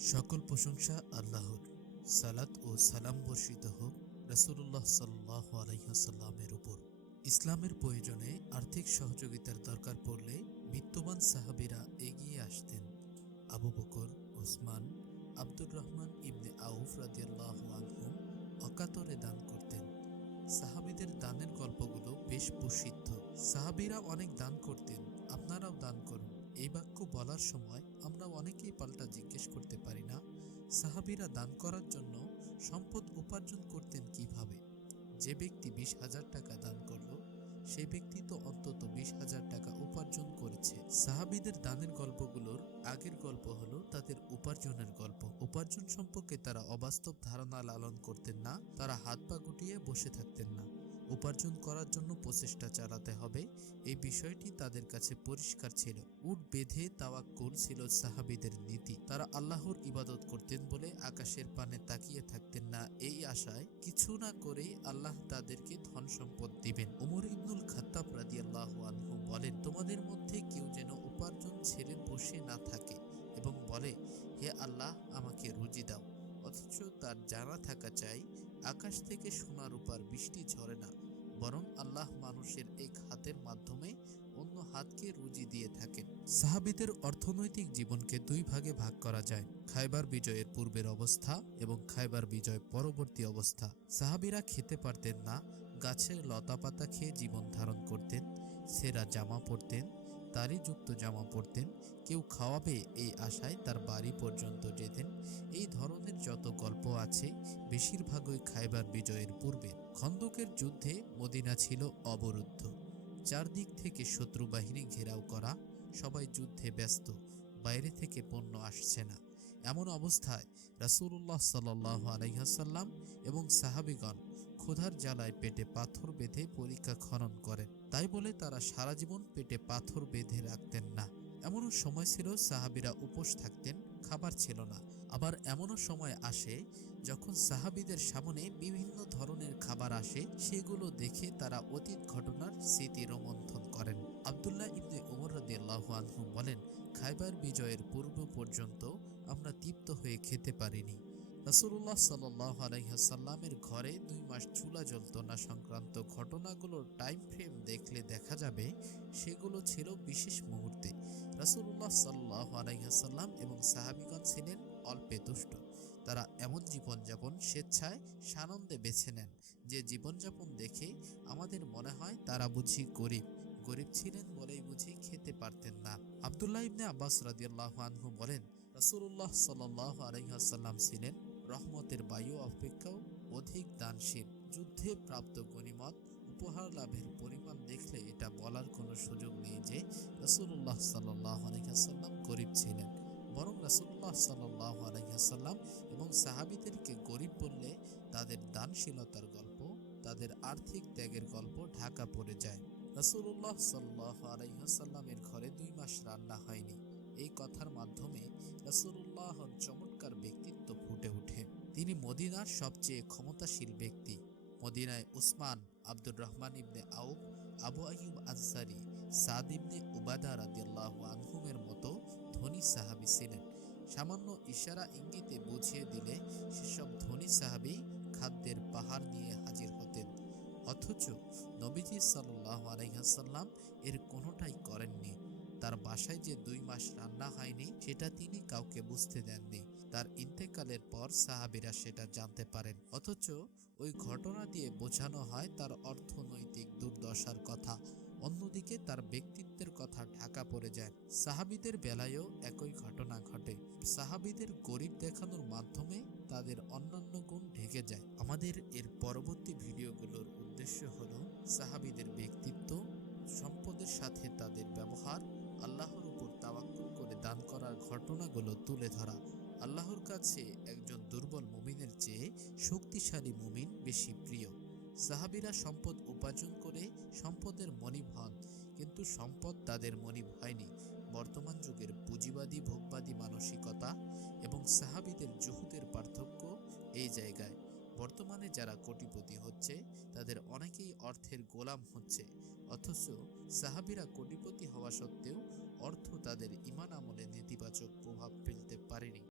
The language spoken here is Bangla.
সকল প্রশংসা আল্লাহর। সালাত ও সালাম বর্ষিত হোক রাসূলুল্লাহ সাল্লাহ আলাইসাল্লামের উপর। ইসলামের প্রয়োজনে আর্থিক সহযোগিতার দরকার পড়লে বিত্তবান সাহাবীরা এগিয়ে আসতেন। আবু বকর, ওসমান, আব্দুর রহমান ইবনে আউফ রাদিয়াল্লাহু আনহুম অকাতরে দান করতেন। সাহাবীদের দানের গল্পগুলো বেশ প্রসিদ্ধ। সাহাবীরা অনেক দান করতেন। আপনারাও দান করুন। এই বাক্য বলার সময় আমরা অনেকেই পাল্টা জিজ্ঞেস করতে পারি না, সাহাবীরা দান করার জন্য সম্পদ উপার্জন করতেন কীভাবে? যে ব্যক্তি বিশ হাজার টাকা দান করল সেই ব্যক্তি তো অন্তত বিশ হাজার টাকা উপার্জন করেছে। সাহাবীদের দানের গল্পগুলোর আগের গল্প হলো তাদের উপার্জনের গল্প। উপার্জন সম্পর্কে তারা অবাস্তব ধারণা লালন করতেন না, তারা হাত পা গুটিয়ে বসে থাকতেন না। উপার্জন করার জন্য প্রচেষ্টা চালাতে হবে। এই বিষয়টি তাদের কাছে পরিষ্কার ছিল। উট বেঁধে তাওয়াক্কুল ছিল সাহাবীদের নীতি। তারা আল্লাহর ইবাদত করতেন বলে আকাশের পানে তাকিয়ে থাকতেন না। এই আশায় কিছু না করেই আল্লাহ তাদেরকে ধন সম্পদ দিবেন। ওমর ইবনুল খাত্তাব রাদিয়াল্লাহু আনহু বলেন, তোমাদের মধ্যে কেউ যেন উপার্জন ছেড়ে বসে না থাকে এবং বলে, হে আল্লাহ, আমাকে রুজি দাও অথচ তার জানা থাকা চাই আকাশ থেকে সোনার উপর বৃষ্টি ঝরে না, বরং আল্লাহ মানুষের এক হাতের মাধ্যমে অন্য হাতকে রুজি দিয়ে থাকেন। সাহাবিদের অর্থনৈতিক জীবনকে দুই ভাগে ভাগ করা যায়, খাইবার বিজয়ের পূর্বের অবস্থা এবং খাইবার বিজয় পরবর্তী অবস্থা। সাহাবিরা খেতে পারতেন না, গাছের লতাপাতা খেয়ে জীবন ধারণ করতেন, সেরা জামা পরতেন তারই যুক্ত জামা পরতেন, কেউ খাওয়াবে এই আশায় তার বাড়ি পর্যন্ত যেতেন। এই ধরনের যত গল্প আছে, বেশিরভাগই খাইবার বিজয়ের পূর্বে। খন্দকের যুদ্ধে মদিনা ছিল অবরুদ্ধ। চারদিক থেকে শত্রু বাহিনী ঘেরাও করা, সবাই যুদ্ধে ব্যস্ত, বাইরে থেকে পণ্য আসছে না। এমন অবস্থায় রাসূলুল্লাহ সাল্লাহ আলাইহাসাল্লাম এবং সাহাবিগণ ক্ষুধার জ্বালায় পেটে পাথর বেঁধে পরীক্ষা খনন করেন তাই বলে তারা সারা জীবন পেটে পাথর বেঁধে রাখতেন না। এমনও সময় ছিল সাহাবিরা উপোস থাকতেন, খাবার ছিল না। আবার এমনও সময় আসে যখন সাহাবিদের সামনে বিভিন্ন ধরনের খাবার আসে, সেগুলো দেখে তারা অতীত ঘটনার স্মৃতি রোমন্থন করেন। আবদুল্লাহ ইবনে উমর রাদিয়াল্লাহু আনহু বলেন, খাইবার বিজয়ের পূর্ব পর্যন্ত আমরা তৃপ্ত হয়ে খেতে পারিনি। রাসূলুল্লাহ সাল্লাহ আলাইহাসাল্লামের ঘরে দুই মাস চুলা জ্বলত না সংক্রান্ত ঘটনাগুলোর টাইম ফ্রেম দেখলে দেখা যাবে, সেগুলো ছিল বিশেষ মুহূর্তে। রাসূলুল্লাহ সাল্লাহ আলাইহাসাল্লাম এবং সাহাবিগণ ছিলেন অল্পে তুষ্ট। তারা এমন জীবনযাপন স্বেচ্ছায় সানন্দে বেছে নেন, যে জীবনযাপন দেখে আমাদের মনে হয় তারা বুঝি গরিব। গরিব ছিলেন বলেই বুঝি খেতে পারতেন না। আবদুল্লাহ ইবনে আব্বাস রাদিয়াল্লাহু আনহু বলেন, রাসূলুল্লাহ সাল্লাল্লাহু আলাইহি ছিলেন রহমতের বায়ু অপেক্ষাও অধিক দানশীল। যুদ্ধে প্রাপ্ত গনিমত উপহার লাভের পরিমাণ দেখলে এটা বলার কোনো সুযোগ নেই যে রাসূলুল্লাহ সাল্লাল্লাহু আলাইহি ওয়াসাল্লাম গরিব ছিলেন। বরং রাসূলুল্লাহ সাল্লাল্লাহু আলাইহি ওয়াসাল্লাম এবং সাহাবীদেরকে গরিব বললে তাদের দানশীলতার গল্প, তাদের আর্থিক ত্যাগের গল্প ঢাকা পড়ে যায়। রাসূলুল্লাহ সাল্লাহ আলাইহি ওয়াসাল্লামের ঘরে দুই মাস রান্না হয়নি। এই কথার মাধ্যমে রাসূলুল্লাহর চমৎকার ব্যক্তিত্ব ফুটে ওঠে। তিনি মদিনার সবচেয়ে ক্ষমতাশীল ব্যক্তি। মদিনায় উসমান আব্দুর রহমান ইবনে আউফ, আবু আইয়ুব আনসারি, সাদ ইবনে উবাদা রাদিয়াল্লাহু আনহুমের মতো ধনী সাহাবী ছিলেন। সামান্য ইশারা ইঙ্গিতে বুঝিয়ে দিলে সেসব ধনী সাহাবী খাদ্যের পাহাড় নিয়ে হাজির হতেন। অথচ নবীজি সাল্লাহ আলাইহাসাল্লাম এর কোনোটাই করেননি। তার বাসায় যে দুই মাস রান্না হয়নি, সেটা তিনি কাউকে বুঝতে দেননি। তার ইন্তেকালের পর সাহাবিরা সেটা জানতে পারেন। অথচ ওই ঘটনা দিয়ে বোঝানো হয় তার অর্থনৈতিক দুর্দশার কথা। অন্যদিকে তার ব্যক্তিত্বের কথা ঢাকা পড়ে যায়। সাহাবিদের বেলায়ও একই ঘটনা ঘটে। সাহাবিদের গরিব দেখানোর মাধ্যমে তাদের অন্যান্য গুণ ঢেকে যায়। আমাদের এর পরবর্তী ভিডিওগুলোর উদ্দেশ্য হল, সাহাবিদের ব্যক্তিত্ব, সম্পদের সাথে তাদের ব্যবহার আল্লাহর উপর তাওয়াক্কুল করে দান করার ঘটনাগুলো তুলে ধরা। আল্লাহর কাছে একজন দুর্বল মুমিনের চেয়ে শক্তিশালী মুমিন বেশি প্রিয়। সাহাবিরা সম্পদ উপার্জন করে সম্পদের মনিব হন, কিন্তু সম্পদ তাদের মনিব হয়নি। বর্তমান যুগের পুঁজিবাদী, ভোগবাদী মানসিকতা এবং সাহাবিদের জুহুদের পার্থক্য এই জায়গায়। বর্তমানে যারা কোটিপতি হচ্ছে, তাদের অনেকেই অর্থের গোলাম হচ্ছে। অথচ সাহাবিরা কোটিপতি হওয়া সত্ত্বেও অর্থ তাদের ইমান আমলে নেতিবাচক প্রভাব ফেলতে পারেনি।